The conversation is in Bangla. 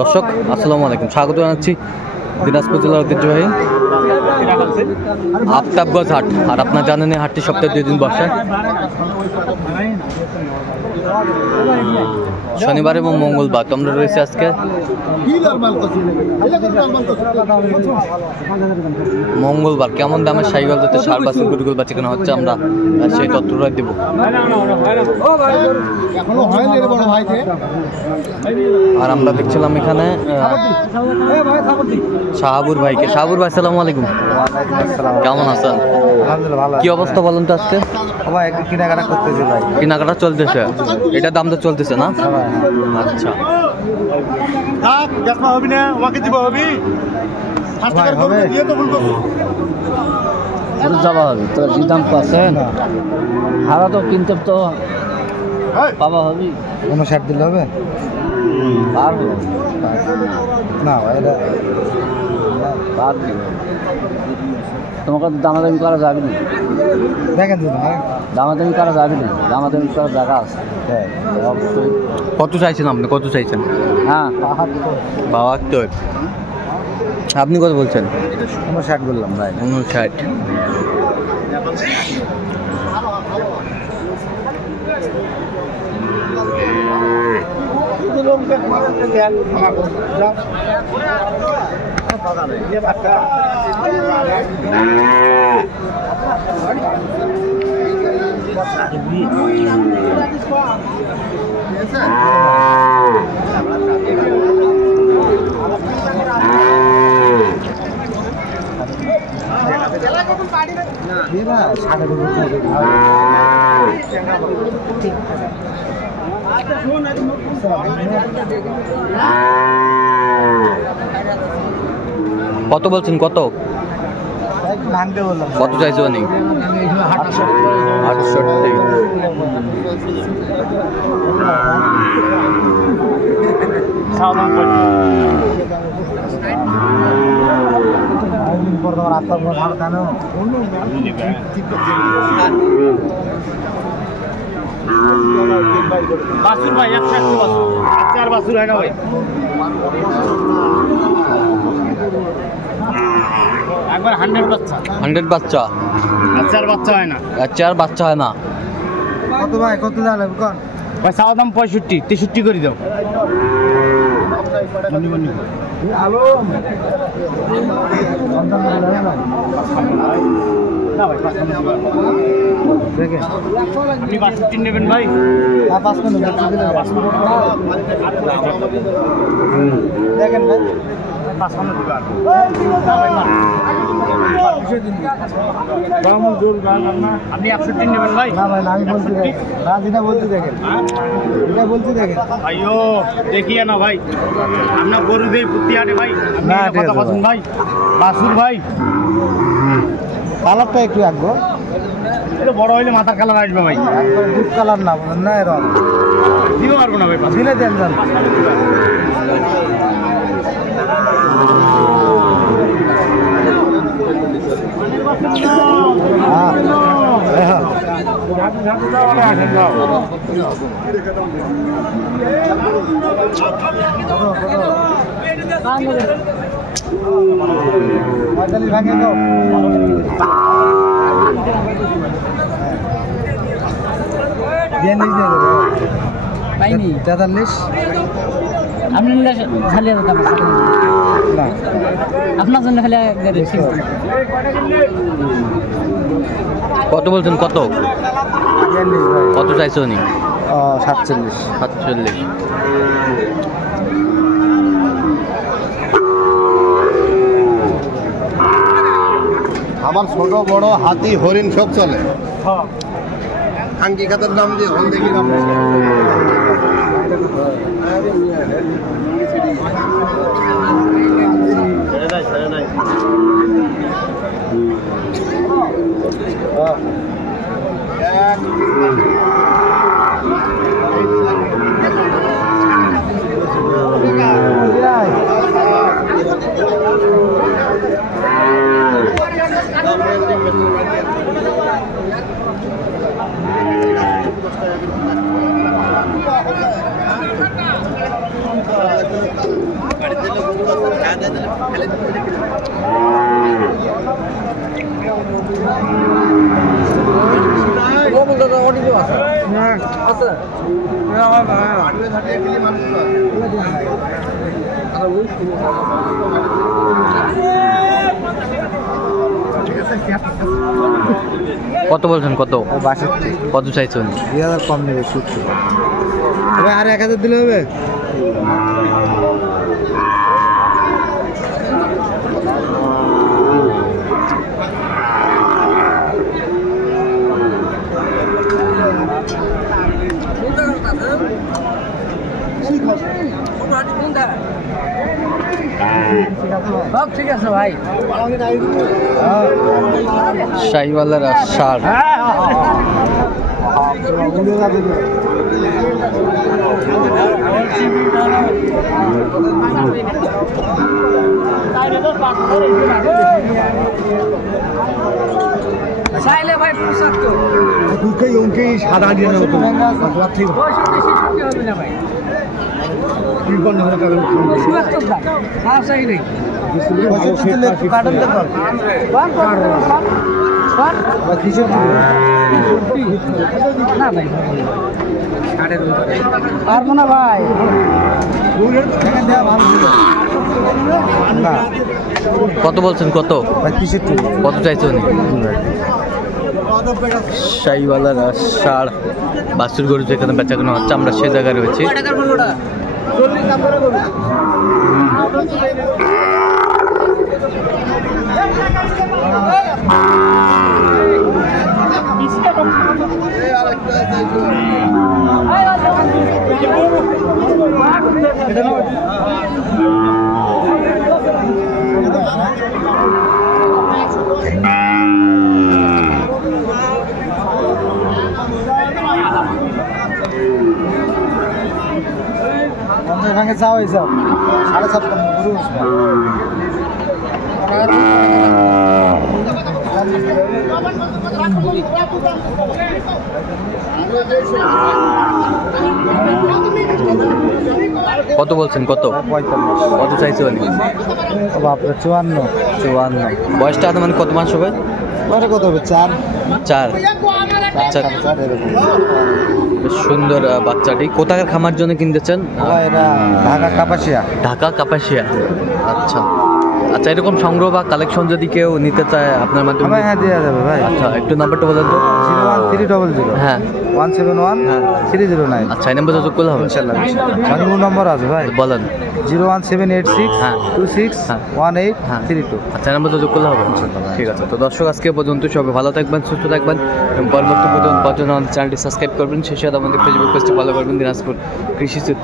দর্শক আসসালামু আলাইকুম, স্বাগত জানাচ্ছি দিনাজপুর জেলার ঐতিহ্যবাহী আফতাবগঞ্জ হাট। আর আপনারা জানেন এই হাটটি সপ্তাহে 2 দিন বসে, শনিবার এবং মঙ্গলবার। তোমরা রয়েছে আজকে মঙ্গলবার। কেমন দামের সাইকেল যাতে সার বাছুর গরুগুলো বাচ্চা কেনা হচ্ছে, আমরা সেই তথ্যটা দেবো। আর আমরা দেখছিলাম এখানে শাহাবুর ভাইকে। শাহাবুর ভাই আসসালামু আলাইকুম, কেমন আছেন? কি অবস্থা বলেন তো আজকে? কেনাকাটা করতেছে ভাই, কেনাকাটা চলতেছে, এটা দাম তো চলতেছে না? আচ্ছা যাওয়া হবে তো, যে দাম পাচ্ছেন হারা তো কিনতে তো পাবা হবে। 59 দিলে হবে পারবো না ভাই, তোমাকে দামাদামি করা যাবে না। দেখেন দামাদামি করা যাবে না, দামাদামি করার জায়গা আছে অবশ্যই। কত চাইছেন আপনি? কত চাইছেন? হ্যাঁ 72। আপনি কত বলছেন? 59 বললাম ভাই। 59। কত বলছেন? কত কত চাইছো? নি 68। বাছুর ভাই 160 বাছুর, চার বাছুর হয় না ভাই, একবার 100 বাচ্চা। 100 বাচ্চা? আচ্ছা আর বাচ্চা হয় না। আচ্ছা আর বাচ্চা হয় না। কত ভাই, কত জানেন কোন ভাই? চাওয়া দাম 65, 63 করে দাও। আপনি 62 নেবেন ভাই? দেখেন ভাই, আপনি 61 নেবেন ভাই? না ভাই, আমি বলছি রাজিনা বলতে দেখেন, এটা বলতে দেখেন ভাইও দেখিয়ে না ভাই, আপনার গরু দেই পুতি আটে ভাই। না, আপনি কথা বলুন ভাই। বাছুর ভাই কালারটা একটু আঁকবো, এটা বড় হইলে মাথার কালার আসবে ভাই। একবার দুধ কালার না বলেন না, এরকম দিতে পারবো না ভাই। দিলে দেন যান। ভাঙে তো পাইনি 43। আপনি খালি আপনার জন্য খালি কত বলছেন? কত কত চাইছো? নি 47। 47। আমার ছোট বড় হাতি হরিণ সব চলে। আঙ্কি খাতার নাম দিয়ে হল দেখি নাম কত বলছেন? কত কত চাইছেন? 2000 কম নেবে, শুট আর 1000 দিলে হবে। ঠিক আছে ভাই। শাহিওয়ালার ষাঁড়। চাইলে ভাই পোশাক তো দুটোই অঙ্কেই সাদা দিয়ে নেব তো কি কোন ধরে কাগজ হ্যাঁ চাই নেই কাটন তো না ভাই পারবো না ভাই। কত বলছেন? কত কত চাইছেন? শাহিওয়ালার ষাঁড় বাছুর গরু যেখানে বেচা কেনা হচ্ছে, আমরা সে জায়গায় রয়েছি। এখানে যাও এইসব 7.5 কত বলছেন? কত 45 কত চাইছেন? বাপরে 54 বয়সটা মানে কত মাস হবে? কত হবে? 4 4। আচ্ছা, বেশ সুন্দর বাচ্চাটি। কোথাকার খামার জন্য কিনতেছেন? এরা ঢাকা কাপাসিয়া। ঢাকা কাপাসিয়া। আচ্ছা আচ্ছা, এরকম সংগ্রহ বা কালেকশন যদি কেউ নিতে চায় আপনার মাধ্যমে? হ্যাঁ দেওয়া যাবে ভাই। আচ্ছা, একটু নাম্বারটা বলেন তো। 01300 হ্যাঁ 171 309। আচ্ছা, এই নাম্বার যোগ করলে হবে ইনশাআল্লাহ। আমার নম্বর আছে ভাই, বলেন। 01786 হ্যাঁ 26 হ্যাঁ 1832। আচ্ছা, নাম্বার যোগ করলে হবে। ঠিক আছে, তো দর্শক আজকে পর্যন্ত সবাই ভালো থাকবেন, সুস্থ থাকবেন এবং পরবর্তী পর্যন্ত আমাদের চ্যানেলটি সাবস্ক্রাইব করবেন। সেই সাথে আমাদের ফেসবুক পেজটি ফলো করবেন, দিনাজপুর কৃষি চিত্র।